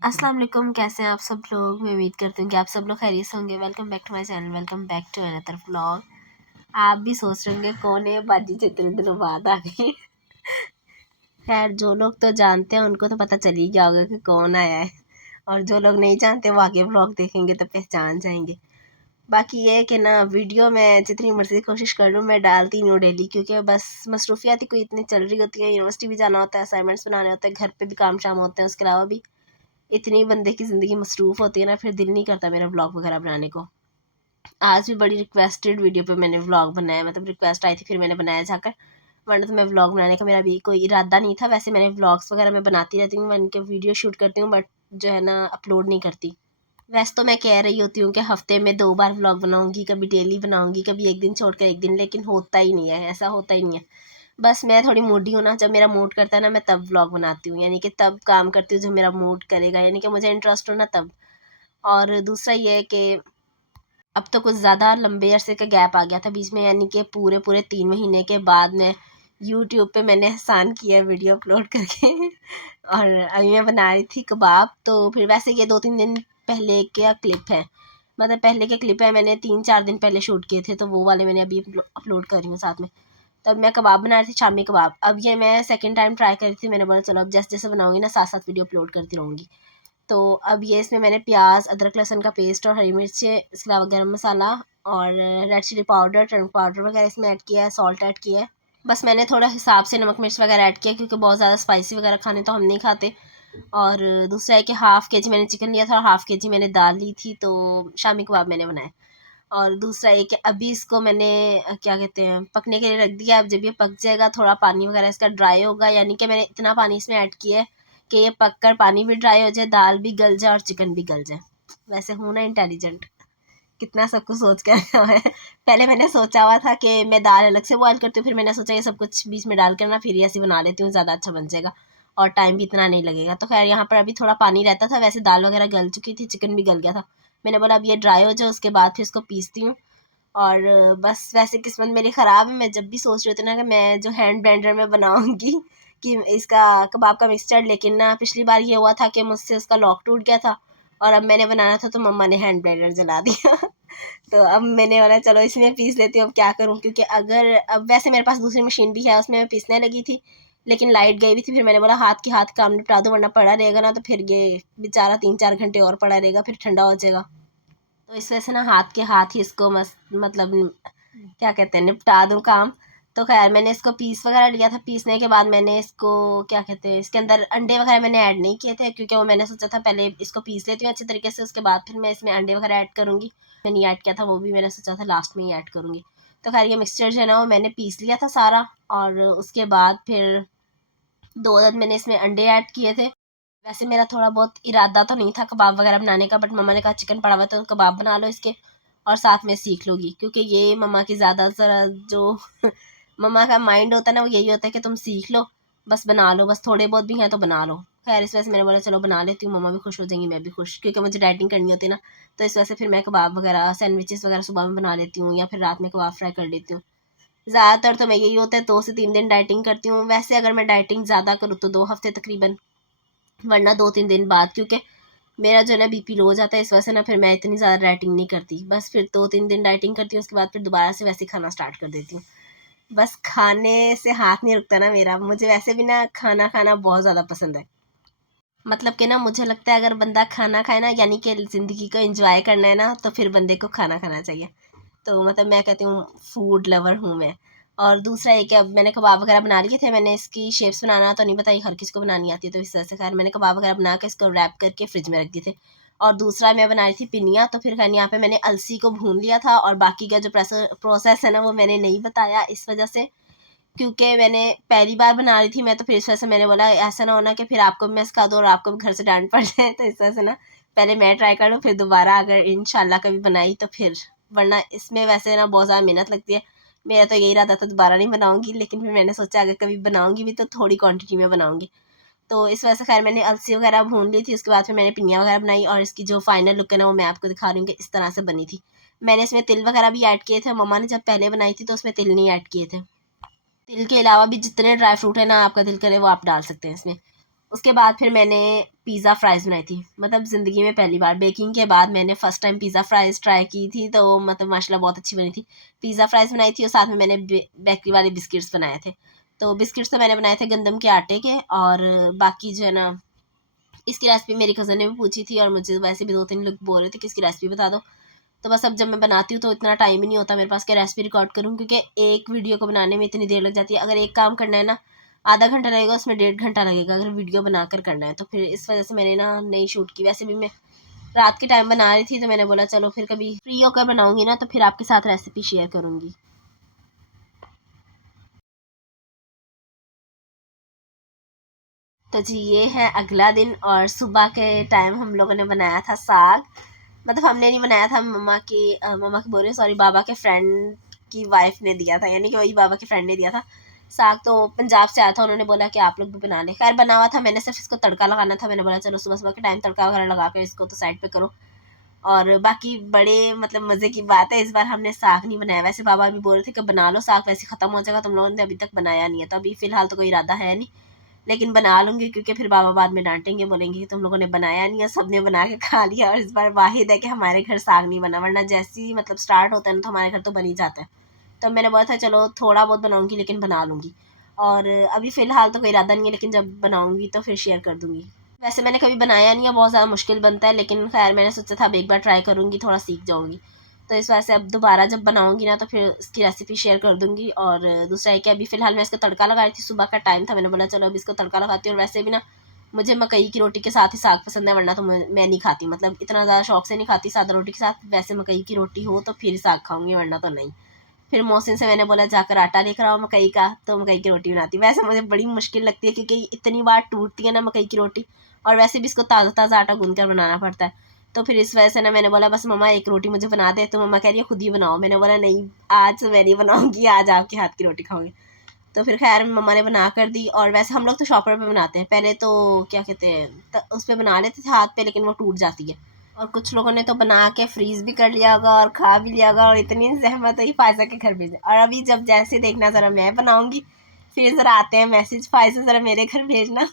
अस्सलाम वालेकुम। कैसे हैं आप सब लोग? मैं उम्मीद करती हूँ कि आप सब लोग खैरियत से होंगे। Welcome back to my channel, welcome back to another vlog. आप भी सोच रहे होंगे कौन है बाजी जो इतने दिनों बाद आ गई। खैर, जो लोग तो जानते हैं उनको तो पता चल ही गया होगा कि कौन आया है, और जो लोग नहीं जानते वो आगे व्लॉग देखेंगे तो पहचान जाएंगे। बाकी ये है कि ना, वीडियो मैं जितनी मर्जी कोशिश कर लूँ मैं डालती नहीं हूँ डेली, क्योंकि बस मसरूफियात ही कोई इतनी चल रही होती है। यूनिवर्सिटी भी जाना होता है, असाइनमेंट्स बनाने होते हैं, घर पे भी काम शाम होते हैं, उसके अलावा भी इतनी बंदे की ज़िंदगी मसरूफ़ होती है ना, फिर दिल नहीं करता मेरा व्लॉग वगैरह बनाने को। आज भी बड़ी रिक्वेस्टेड वीडियो पे मैंने व्लॉग बनाया, मतलब रिक्वेस्ट आई थी फिर मैंने बनाया जाकर, वरना तो मैं व्लॉग बनाने का मेरा भी कोई इरादा नहीं था। वैसे मैंने व्लॉग्स वगैरह मैं बनाती रहती हूँ, मैं इनके वीडियो शूट करती हूँ, बट जो है ना अपलोड नहीं करती। वैसे तो मैं कह रही होती हूँ कि हफ्ते में 2 बार व्लॉग बनाऊंगी, कभी डेली बनाऊंगी, कभी एक दिन छोड़ कर एक दिन, लेकिन होता ही नहीं है, ऐसा होता ही नहीं है। बस मैं थोड़ी मूडी हूँ ना, जब मेरा मूड करता है ना मैं तब व्लॉग बनाती हूँ, यानी कि तब काम करती हूँ जब मेरा मूड करेगा, यानी कि मुझे इंटरेस्ट हो ना तब। और दूसरा ये है कि अब तो कुछ ज़्यादा लंबे अरसे का गैप आ गया था बीच में, यानी कि पूरे पूरे 3 महीने के बाद मैं यूट्यूब पे मैंने एहसान किया वीडियो अपलोड करके। और अभी मैं बना रही थी कबाब, तो फिर वैसे ये 2-3 दिन पहले का क्लिप है, मतलब पहले के क्लिप है, मैंने 3-4 दिन पहले शूट किए थे, तो वो वाले मैंने अभी अपलोड कर रही हूँ साथ में। तब मैं कबाब बना रही थी, शामी कबाब। अब ये मैं सेकंड टाइम ट्राई कर रही थी, मैंने बोला चलो अब जैसे जैसे बनाऊंगी ना साथ साथ वीडियो अपलोड करती रहूँगी। तो अब ये इसमें मैंने प्याज, अदरक, लहसुन का पेस्ट और हरी मिर्चें, इसके अलावा गरम मसाला और red chili powder, turmeric powder वगैरह इसमें ऐड किया है, सॉल्ट ऐड किया है। बस मैंने थोड़ा हिसाब से नमक मिर्च वगैरह ऐड किया, क्योंकि बहुत ज़्यादा स्पाइसी वगैरह खाने तो हम नहीं खाते। और दूसरा है कि हाफ़ के जी मैंने चिकन लिया था और हाफ़ के जी मैंने दाल ली थी, तो शामी कबाब मैंने बनाए। और दूसरा ये कि अभी इसको मैंने क्या कहते हैं, पकने के लिए रख दिया। अब जब ये पक जाएगा, थोड़ा पानी वगैरह इसका ड्राई होगा, यानी कि मैंने इतना पानी इसमें ऐड किया है कि ये पक कर पानी भी ड्राई हो जाए, दाल भी गल जाए और चिकन भी गल जाए। वैसे हूँ ना इंटेलिजेंट, कितना सब कुछ सोच कर रखा हुआ है। पहले मैंने सोचा हुआ था कि मैं दाल अलग से बॉयल करती हूँ, फिर मैंने सोचा ये सब कुछ बीच में डाल कर ना फिर ये ऐसी बना लेती हूँ, ज़्यादा अच्छा बन जाएगा और टाइम भी इतना नहीं लगेगा। तो खैर यहाँ पर अभी थोड़ा पानी रहता था, वैसे दाल वगैरह गल चुकी थी, चिकन भी गल गया था। मैंने बोला अब ये ड्राई हो जाए, उसके बाद फिर इसको पीसती हूँ। और बस वैसे किस्मत मेरी ख़राब है, मैं जब भी सोच रही थी ना कि मैं जो हैंड ब्लेंडर में बनाऊंगी कि इसका कबाब का मिक्सचर, लेकिन ना पिछली बार ये हुआ था कि मुझसे उसका लॉक टूट गया था, और अब मैंने बनाना था तो मम्मा ने हैंड ब्लेंडर जला दिया। तो अब मैंने बोला चलो इसमें पीस लेती हूँ, अब क्या करूँ, क्योंकि अगर अब वैसे मेरे पास दूसरी मशीन भी है, उसमें मैं पीसने लगी थी, लेकिन लाइट गई हुई थी। फिर मैंने बोला हाथ के हाथ काम निपटा दो, वरना पड़ा रहेगा ना तो फिर ये बेचारा 3-4 घंटे और पड़ा रहेगा, फिर ठंडा हो जाएगा। तो इस वजह से ना हाथ के हाथ ही इसको मतलब क्या कहते हैं, निपटा दूँ काम। तो खैर मैंने इसको पीस वगैरह लिया था, पीसने के बाद मैंने इसको क्या कहते हैं, इसके अंदर अंडे वगैरह मैंने ऐड नहीं किए थे, क्योंकि वो मैंने सोचा था पहले इसको पीस लेती हूँ अच्छे तरीके से, उसके बाद फिर मैं इसमें अंडे वगैरह ऐड करूँगी। मैंने नहीं ऐड किया था, वो भी मैंने सोचा था लास्ट में ही ऐड करूँगी। तो खैर ये मिक्सचर जो है ना वो मैंने पीस लिया था सारा, और उसके बाद फिर 2 अदद मैंने इसमें अंडे ऐड किए थे। वैसे मेरा थोड़ा बहुत इरादा तो नहीं था कबाब वगैरह बनाने का, बट मम्मा ने कहा चिकन पड़ा हुआ है तो कबाब बना लो इसके, और साथ में सीख लोगी, क्योंकि ये मम्मा की ज़्यादा ज़रा जो मम्मा का माइंड होता है ना वो यही होता है कि तुम सीख लो, बस बना लो, बस थोड़े बहुत भी हैं तो बना लो। खैर इस वजह से मैंने बोला चलो बना लेती हूँ, मम्मा भी खुश हो जाएंगी, मैं भी खुश, क्योंकि मुझे डाइटिंग करनी होती है ना। तो इस वजह से फिर मैं कबाब वगैरह, सैंडविचेस वगैरह सुबह में बना लेती हूँ, या फिर रात में कबाब फ्राई कर लेती हूँ। ज़्यादातर तो मैं यही होता है 2 से 3 दिन डाइटिंग करती हूँ। वैसे अगर मैं डाइटिंग ज़्यादा करूँ तो 2 हफ्ते तकरीबन, वरना 2-3 दिन बाद, क्योंकि मेरा जो है ना बीपी लो हो जाता है, इस वजह से ना फिर मैं इतनी ज़्यादा डाइटिंग नहीं करती। बस फिर 2-3 दिन डाइटिंग करती हूँ, उसके बाद फिर दोबारा से वैसे ही खाना स्टार्ट कर देती हूँ। बस खाने से हाथ नहीं रुकता ना मेरा, मुझे वैसे भी ना खाना खाना बहुत ज़्यादा पसंद है। मतलब कि ना मुझे लगता है अगर बंदा खाना खाए ना, यानी कि ज़िंदगी को एंजॉय करना है ना, तो फिर बंदे को खाना खाना चाहिए। तो मतलब मैं कहती हूँ फूड लवर हूँ मैं। और दूसरा ये कि अब मैंने कबाब वगैरह बना लिए थे, मैंने इसकी शेप्स बनाना तो नहीं बताई, हर किसी को बनानी आती है, तो इस तरह से खैर मैंने कबाब वगैरह बना के इसको रैप करके फ्रिज में रख दिए थे। और दूसरा मैं बना रही थी पिनिया, तो फिर खैर यहाँ पे मैंने अलसी को भून लिया था, और बाकी का जो प्रोसेस है ना वो मैंने नहीं बताया इस वजह से, क्योंकि मैंने पहली बार बना रही थी मैं, तो फिर इस वजह से मैंने बोला ऐसा ना होना कि फिर आपको भी मैं सिखा दूँ और आपको भी घर से डांट पड़ जाए। तो इस वजह से ना पहले मैं ट्राई कर लूँ, फिर दोबारा अगर इंशाल्लाह कभी बनाई तो फिर, वरना इसमें वैसे ना बहुत ज़्यादा मेहनत लगती है। मेरा तो यही इरादा था दोबारा नहीं बनाऊंगी, लेकिन फिर मैंने सोचा अगर कभी बनाऊंगी भी तो थोड़ी क्वांटिटी में बनाऊंगी। तो इस वजह से खैर मैंने अलसी वगैरह भून ली थी, उसके बाद फिर मैंने पिनिया वगैरह बनाई, और इसकी जो फाइनल लुक है ना वो मैं आपको दिखा रही हूँ कि इस तरह से बनी थी। मैंने इसमें तिल वगैरह भी ऐड किए थे, मम्मा ने जब पहले बनाई थी तो उसमें तिल नहीं ऐड किए थे। तिल के अलावा भी जितने ड्राई फ्रूट है ना आपका दिल करे वो आप डाल सकते हैं इसमें। उसके बाद फिर मैंने पिज़्ज़ा फ्राइज़ बनाई थी, मतलब ज़िंदगी में पहली बार बेकिंग के बाद मैंने first time pizza fries try की थी, तो मतलब माशाल्लाह बहुत अच्छी बनी थी। पिज़्ज़ा फ्राइज़ बनाई थी और साथ में मैंने बेकरी वाले बिस्किट्स बनाए थे। तो बिस्किट्स तो मैंने बनाए थे गंदम के आटे के, और बाकी जो है ना, इसकी रेसिपी मेरी कज़न ने भी पूछी थी और मुझे वैसे भी 2-3 लोग बोल रहे थे कि इसकी रेसिपी बता दो। तो बस अब जब मैं बनाती हूँ तो इतना टाइम ही नहीं होता मेरे पास कि रेसिपी रिकॉर्ड करूँ, क्योंकि एक वीडियो को बनाने में इतनी देर लग जाती है। अगर एक काम करना है ना, आधा घंटा लगेगा, उसमें 1.5 घंटा लगेगा अगर वीडियो बनाकर करना है। तो फिर इस वजह से मैंने ना नहीं शूट की। वैसे भी मैं रात के टाइम बना रही थी, तो मैंने बोला चलो फिर कभी फ्री होकर बनाऊंगी ना, तो फिर आपके साथ रेसिपी शेयर करूँगी। तो जी ये है अगला दिन, और सुबह के टाइम हम लोगों ने बनाया था साग। मतलब हमने नहीं बनाया था, मम्मा की बोल रही, सॉरी, बाबा के फ्रेंड की वाइफ ने दिया था, यानी कि वही बाबा के फ्रेंड ने दिया था। साग तो पंजाब से आया था, उन्होंने बोला कि आप लोग भी बना लें। खैर बना हुआ था, मैंने सिर्फ इसको तड़का लगाना था। मैंने बोला चलो सुबह सुबह के टाइम तड़का वगैरह लगा कर इसको तो साइड पे करो। और बाकी बड़े मतलब मज़े की बात है, इस बार हमने साग नहीं बनाया। वैसे बाबा भी बोल रहे थे कि बना लो साग, वैसे ख़त्म हो जाएगा, तुम लोगों ने अभी तक बनाया नहीं है। तो अभी फ़िलहाल तो कोई इरादा है नहीं, लेकिन बना लूँगी, क्योंकि फिर बाबा बाद में डांटेंगे, बोलेंगे कि तुम लोगों ने बनाया नहीं है, सबने बना के खा लिया। और इस बार वाहिद है कि हमारे घर साग नहीं बना, वरना जैसे ही मतलब स्टार्ट होता है ना, तो हमारे घर तो बन ही जाता है। तो मैंने बोला था चलो थोड़ा बहुत बनाऊँगी, लेकिन बना लूँगी। और अभी फ़िलहाल तो कोई इरादा नहीं है, लेकिन जब बनाऊँगी तो फिर शेयर कर दूँगी। वैसे मैंने कभी बनाया नहीं है, बहुत ज़्यादा मुश्किल बनता है, लेकिन खैर मैंने सोचा था अब एक बार ट्राई करूँगी, थोड़ा सीख जाऊँगी। तो इस वजह से अब दोबारा जब बनाऊँगी ना, तो फिर इसकी रेसिपी शेयर कर दूँगी। और दूसरा है कि अभी फ़िलहाल मैं इसको तड़का लगा रही थी, सुबह का टाइम था, मैंने बोला चलो अब इसको तड़का लगाती हूँ। और वैसे भी ना मुझे मकई की रोटी के साथ ही साग पसंद है, वरना तो मैं नहीं खाती, मतलब इतना ज़्यादा शौक से नहीं खाती सादा रोटी के साथ। वैसे मकई की रोटी हो तो फिर साग खाऊँगी, वरना तो नहीं। फिर मोहसिन से मैंने बोला जाकर आटा लेकर आओ मकई का, तो मकई की रोटी बनाती। वैसे मुझे बड़ी मुश्किल लगती है, क्योंकि इतनी बार टूटती है ना मकई की रोटी, और वैसे भी इसको ताज़ा ताज़ा आटा गूंद कर बनाना पड़ता है। तो फिर इस वजह से ना मैंने बोला बस मम्मा एक रोटी मुझे बना दे, तो मम्मा कह रही है खुद ही बनाओ। मैंने बोला नहीं, आज मैं नहीं बनाऊंगी, आज आपके हाथ की रोटी खाऊंगी। तो फिर खैर मम्मा ने बना कर दी। और वैसे हम लोग तो शॉपर पे बनाते हैं, पहले तो क्या कहते हैं उस पर बना लेते थे हाथ पे, लेकिन वो टूट जाती है। और कुछ लोगों ने तो बना के फ्रीज भी कर लिया होगा और खा भी लिया होगा, और इतनी जहमत हुई फायजा के घर भेजना। और अभी जब जैसे देखना ज़रा मैं बनाऊंगी, फिर ज़रा आते हैं मैसेज फायजा ज़रा मेरे घर भेजना।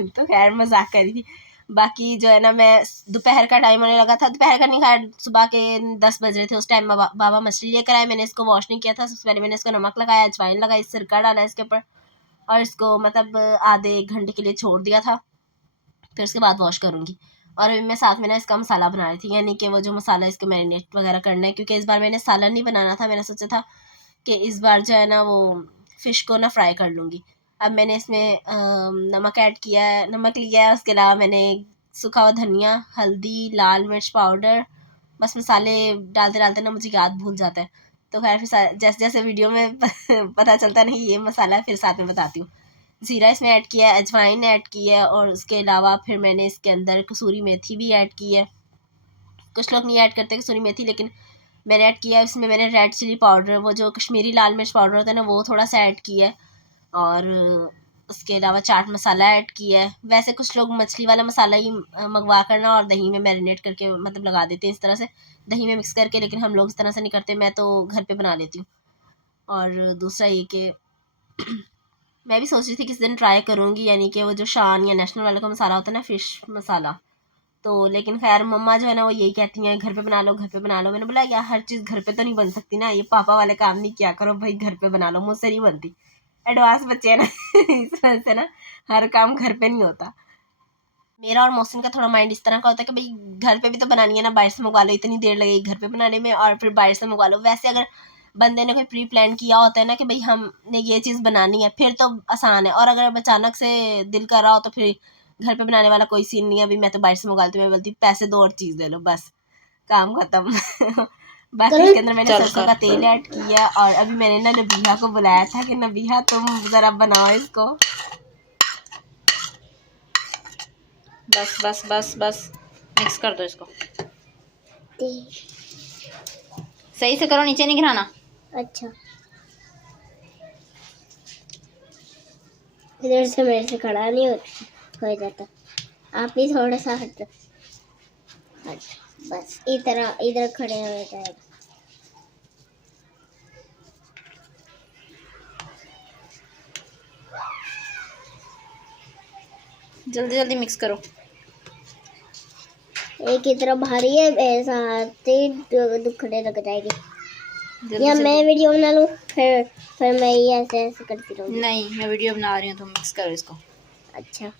तो खैर मजाक करी थी। बाकी जो है ना, मैं दोपहर का टाइम होने लगा था, दोपहर का नहीं खैर सुबह के 10 बज रहे थे उस टाइम, बाबा मछली लेकर आए। मैंने इसको वॉश नहीं किया था, सबसे पहले मैंने इसको नमक लगाया, अजवाइन लगाई, सिरका डाला इसके ऊपर, और इसको मतलब आधे 1 घंटे के लिए छोड़ दिया था। फिर उसके बाद वॉश करूँगी। और अभी मैं साथ में ना इसका मसाला बना रही थी, यानी कि वो जो मसाला इसको मैरिनेट वगैरह करना है, क्योंकि इस बार मैंने सालन नहीं बनाना था। मैंने सोचा था कि इस बार जो है ना वो फ़िश को ना फ्राई कर लूँगी। अब मैंने इसमें नमक ऐड किया है, नमक लिया है, उसके अलावा मैंने सूखा हुआ धनिया, हल्दी, लाल मिर्च पाउडर, बस मसाले डालते-डालते ना मुझे याद भूल जाता है। तो खैर फिर जैसे-जैसे वीडियो में पता चलता नहीं ये मसाला है, फिर साथ में बताती हूँ। ज़ीरा इसमें ऐड किया है, अजवाइन ऐड की है, और उसके अलावा फिर मैंने इसके अंदर कसूरी मेथी भी ऐड की है। कुछ लोग नहीं ऐड करते कसूरी मेथी, लेकिन मैंने ऐड किया है। इसमें मैंने रेड चिली पाउडर, वो जो कश्मीरी लाल मिर्च पाउडर होता है ना, वो थोड़ा सा ऐड किया है। और उसके अलावा चाट मसाला ऐड किया है। वैसे कुछ लोग मछली वाला मसाला ही मंगवा कर ना और दही में मैरिनेट करके मतलब लगा देते हैं इस तरह से, दही में मिक्स करके, लेकिन हम लोग इस तरह से नहीं करते, मैं तो घर पे बना लेती हूँ। और दूसरा ये कि मैं भी सोच रही थी किसी दिन ट्राई करूँगी, यानी कि वो जो शान या नेशनल वाले का मसाला होता है ना, फ़िश मसाला। तो लेकिन खैर मम्मा जो है ना वो यही कहती हैं घर पे बना लो, घर पे बना लो। मैंने बोला यार हर चीज़ घर पे तो नहीं बन सकती ना, ये पापा वाले काम नहीं किया करो भाई, घर पे बना लो, मुझसे नहीं बनती। एडवांस बच्चे हैं ना। इस वजह से ना हर काम घर पे नहीं होता। मेरा और मोहसिन का थोड़ा माइंड इस तरह का होता है कि भाई घर पे भी तो बनानी है ना, बाहर से मंगवा लो, इतनी देर लगेगी घर पे बनाने में, और फिर बाहर से मंगवा लो। वैसे अगर बंदे ने कोई प्री प्लान किया होता है ना कि भाई हमने ये चीज़ बनानी है, फिर तो आसान है। और अगर अब अचानक से दिल कर रहा हो, तो फिर घर पे बनाने वाला कोई सीन नहीं है। अभी मैं तो बाहर से मंगवाती हूँ, मैं बोलती हूँ पैसे दो और चीज़ दे लो, बस काम खत्म। बाकी इसके अंदर मैंने चल सरसों कर। का तेल ऐड किया, और अभी मैंने ना नबीहा को बुलाया था कि नबीहा तुम ज़रा बनाओ इसको। बस बस बस बस, मिक्स कर दो इसको, सही से करो, नीचे नहीं गिराना। अच्छा, इधर से मेरे से खड़ा नहीं हो जाता। आप भी थोड़ा सा हट, बस इधर इधर खड़े हो जाएगा। जल्दी जल्दी मिक्स करो। एक की तरफ भारी है, ऐसा हाथ ही दुखने लग जाएगी। जल्दी या जल्दी। मैं वीडियो बना लूँ, फिर मैं ये ऐसे ऐसे करती रहूँगी। नहीं, मैं वीडियो बना रही हूँ, तुम मिक्स करो इसको। अच्छा,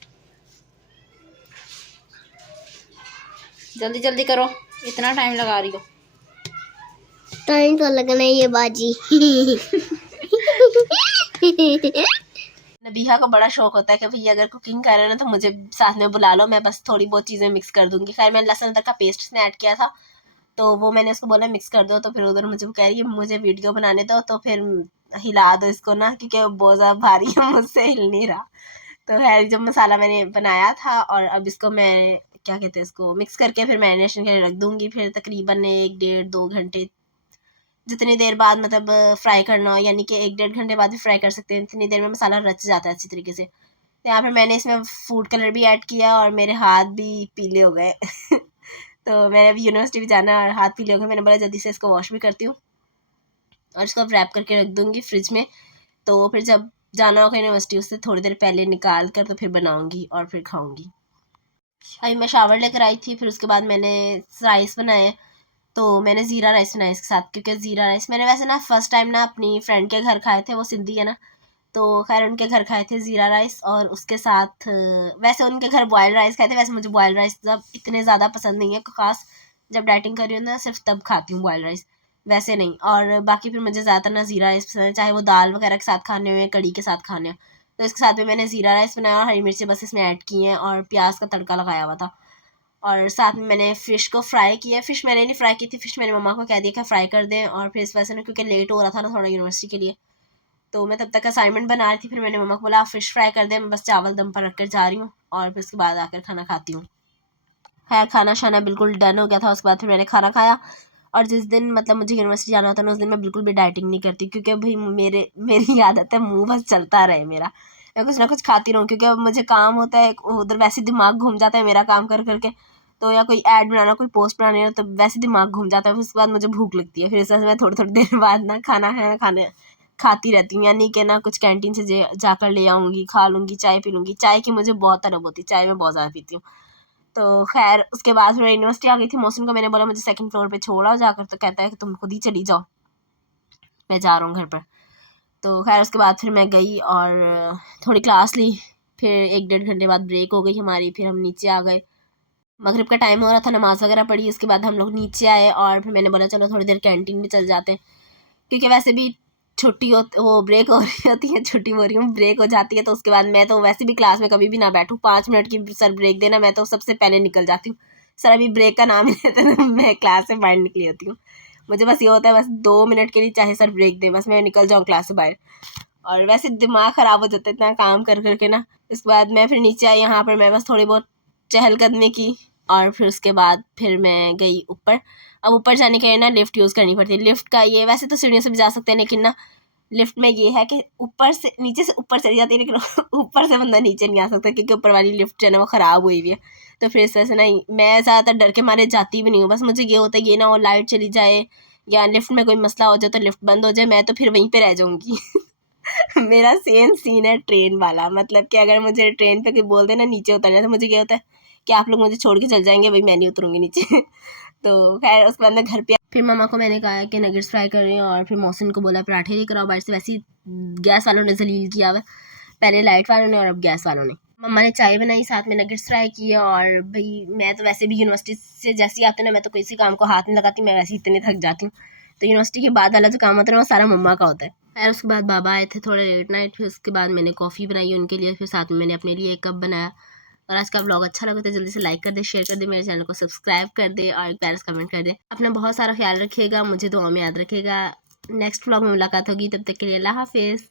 जल्दी जल्दी करो, इतना टाइम लगा रही हो। टाइम तो लगना ही है बाजी। नबीहा को बड़ा शौक होता है कि भैया अगर कुकिंग कर रहे हैं ना तो मुझे साथ में बुला लो, मैं बस थोड़ी बहुत चीज़ें मिक्स कर दूंगी। खैर मैंने लहसुन अदरक का पेस्ट इसमें ऐड किया था, तो वो मैंने उसको बोला मिक्स कर दो, तो फिर उधर मुझे कह रही है मुझे वीडियो बनाने दो, तो फिर हिला दो इसको ना, क्योंकि वो बहुत ज़्यादा भारी है, मुझसे हिल नहीं रहा। तो खैर जो मसाला मैंने बनाया था, और अब इसको मैं क्या कहते हैं, इसको मिक्स करके फिर मैरिनेशन के लिए रख दूंगी। फिर तकरीबन 1 1.5 2 घंटे, जितनी देर बाद मतलब फ्राई करना हो, यानी कि 1 1.5 घंटे बाद भी फ्राई कर सकते हैं, इतनी देर में मसाला रच जाता है अच्छी तरीके से। तो यहाँ पर मैंने इसमें फूड कलर भी ऐड किया और मेरे हाथ भी पीले हो गए। तो मैंने अभी यूनिवर्सिटी भी जाना है और हाथ पीले हो गए, मैंने बोला जल्दी से इसको वॉश भी करती हूँ और इसको रैप करके रख दूँगी फ्रिज में। तो फिर जब जाना होगा यूनिवर्सिटी, उससे थोड़ी देर पहले निकाल कर तो फिर बनाऊँगी और फिर खाऊँगी। अभी मैं शावर लेकर आई थी, फिर उसके बाद मैंने राइस बनाए। तो मैंने ज़ीरा राइस बनाया इसके साथ, क्योंकि ज़ीरा राइस मैंने वैसे ना फ़र्स्ट टाइम ना अपनी फ्रेंड के घर खाए थे, वो सिंधी है ना, तो खैर उनके घर खाए थे ज़ीरा राइस, और उसके साथ वैसे उनके घर बॉयल राइस खाए थे। वैसे मुझे बॉयल राइस जब इतने ज़्यादा पसंद नहीं है, ख़ास जब डाइटिंग कर रही हूँ ना सिर्फ तब खाती हूँ बॉयल राइस, वैसे नहीं। और बाकी फिर मुझे ज़्यादातर ना ज़ीरा राइस पसंद है, चाहे वो दाल वगैरह के साथ खाने हुए, कड़ी के साथ खाने हो। तो इसके साथ में मैंने ज़ीरा राइस बनाया और हरी मिर्ची बस इसमें ऐड की हैं और प्याज का तड़का लगाया हुआ था। और साथ में मैंने फ़िश को फ्राई किया। फ़िश मैंने नहीं फ्राई की थी, फ़िश मैंने मम्मा को कह दिया कि फ्राई कर दें, और फिर इस वजह से ना, क्योंकि लेट हो रहा था ना थोड़ा यूनिवर्सिटी के लिए, तो मैं तब तक असाइनमेंट बना रही थी। फिर मैंने मम्मा को बोला आप फ़िश फ्राई कर दें, मैं बस चावल दम पर रख कर जा रही हूँ और फिर उसके बाद आकर खाना खाती हूँ। खैर खाना शाना बिल्कुल डन हो गया था। उसके बाद फिर मैंने खाना खाया, और जिस दिन मतलब मुझे यूनिवर्सिटी जाना होता है ना, उस दिन मैं बिल्कुल भी डाइटिंग नहीं करती, क्योंकि भाई मेरी आदत है मुँह बस चलता रहे मेरा, मैं कुछ ना कुछ खाती रहूँ, क्योंकि अब मुझे काम होता है उधर, वैसे दिमाग घूम जाता है मेरा काम कर करके। तो या कोई ऐड बनाना, कोई पोस्ट बनानी हो, तो वैसे दिमाग घूम जाता है। फिर उसके बाद मुझे भूख लगती है, फिर इस वजह से मैं थोड़ी थोड़ी देर बाद ना खाना खाती रहती हूँ, यानी कि ना कुछ कैंटीन से जाकर ले आऊँगी, खा लूँगी, चाय पी लूँगी। चाय की मुझे बहुत तलब होती है, चाय मैं बहुत ज़्यादा पीती हूँ। तो खैर उसके बाद फिर यूनिवर्सिटी आ गई थी। मौसम को मैंने बोला मुझे सेकंड फ्लोर पे छोड़ आओ जाकर, तो कहता है कि तुम खुद ही चली जाओ, मैं जा रहा हूँ घर पर। तो खैर उसके बाद फिर मैं गई और थोड़ी क्लास ली। फिर 1 1.5 घंटे बाद ब्रेक हो गई हमारी, फिर हम नीचे आ गए। मगरिब का टाइम हो रहा था, नमाज़ वगैरह पढ़ी, उसके बाद हम लोग नीचे आए और फिर मैंने बोला चलो थोड़ी देर कैंटीन में चल जाते हैं, क्योंकि वैसे भी छुट्टी हो, वो ब्रेक हो रही होती है, छुट्टी हो रही हूँ, ब्रेक हो जाती है। तो उसके बाद मैं तो वैसे भी क्लास में कभी भी ना बैठूँ, 5 मिनट की सर ब्रेक देना, मैं तो सबसे पहले निकल जाती हूँ। सर अभी ब्रेक का नाम ही लेते तो मैं क्लास से बाहर निकली होती हूँ। मुझे बस ये होता है बस 2 मिनट के लिए चाहे सर ब्रेक दे, बस मैं निकल जाऊँ क्लास से बाहर। और वैसे दिमाग ख़राब हो जाता है इतना काम कर कर के ना। उसके बाद मैं फिर नीचे आई, यहाँ पर मैं बस थोड़ी बहुत चहलकदमी की, और फिर उसके बाद फिर मैं गई ऊपर। अब ऊपर जाने के लिए ना लिफ्ट यूज़ करनी पड़ती है। लिफ्ट का ये, वैसे तो सीढ़ियों से भी जा सकते हैं, लेकिन ना लिफ्ट में ये है कि ऊपर से नीचे से ऊपर चली जाती है, लेकिन ऊपर से बंदा नीचे नहीं आ सकता, क्योंकि ऊपर वाली लिफ्ट जो है ना वो ख़राब हुई हुई है। तो फिर इस वजह से नहीं, मैं ज़्यादातर डर के मारे जाती भी नहीं हूँ। बस मुझे ये होता है ये ना वो लाइट चली जाए या लिफ्ट में कोई मसला हो जाए, तो लिफ्ट बंद हो जाए, मैं तो फिर वहीं पर रह जाऊँगी। मेरा सेम सीन है ट्रेन वाला, मतलब कि अगर मुझे ट्रेन पे कोई बोल देना नीचे उतरना, तो मुझे ये होता है कि आप लोग मुझे छोड़ के चल जाएंगे, भाई मैं नहीं उतरूँगी नीचे। तो खैर उसके बाद मैं घर पे फिर मम्मा को मैंने कहा कि नगेट्स फ्राई कर रही हूँ, और फिर मौसम को बोला पराठे लेकर आओ बाहर से। वैसे ही गैस वालों ने जलील किया हुआ, पहले लाइट वालों ने और अब गैस वालों ने। मम्मा ने चाय बनाई, साथ में नगेट्स फ्राई किए, और भाई मैं तो वैसे भी यूनिवर्सिटी से जैसे ही आती हूँ ना, मैं तो किसी काम को हाथ नहीं लगाती, मैं वैसे ही इतनी थक जाती हूँ। तो यूनिवर्सिटी के बाद वाला जो काम होता है वो सारा मम्मा का होता है। खैर उसके बाद बाबा आए थे थोड़े लेट नाइट, फिर उसके बाद मैंने कॉफ़ी बनाई उनके लिए, फिर साथ में मैंने अपने लिए एक कप बनाया। और आज का व्लॉग अच्छा लगा तो जल्दी से लाइक कर दे, शेयर कर दे, मेरे चैनल को सब्सक्राइब कर दे और एक प्यारा कमेंट कर दे। अपना बहुत सारा ख्याल रखिएगा, मुझे दुआ में याद रखिएगा। नेक्स्ट व्लॉग में मुलाकात होगी, तब तक के लिए अल्लाह हाफिज़।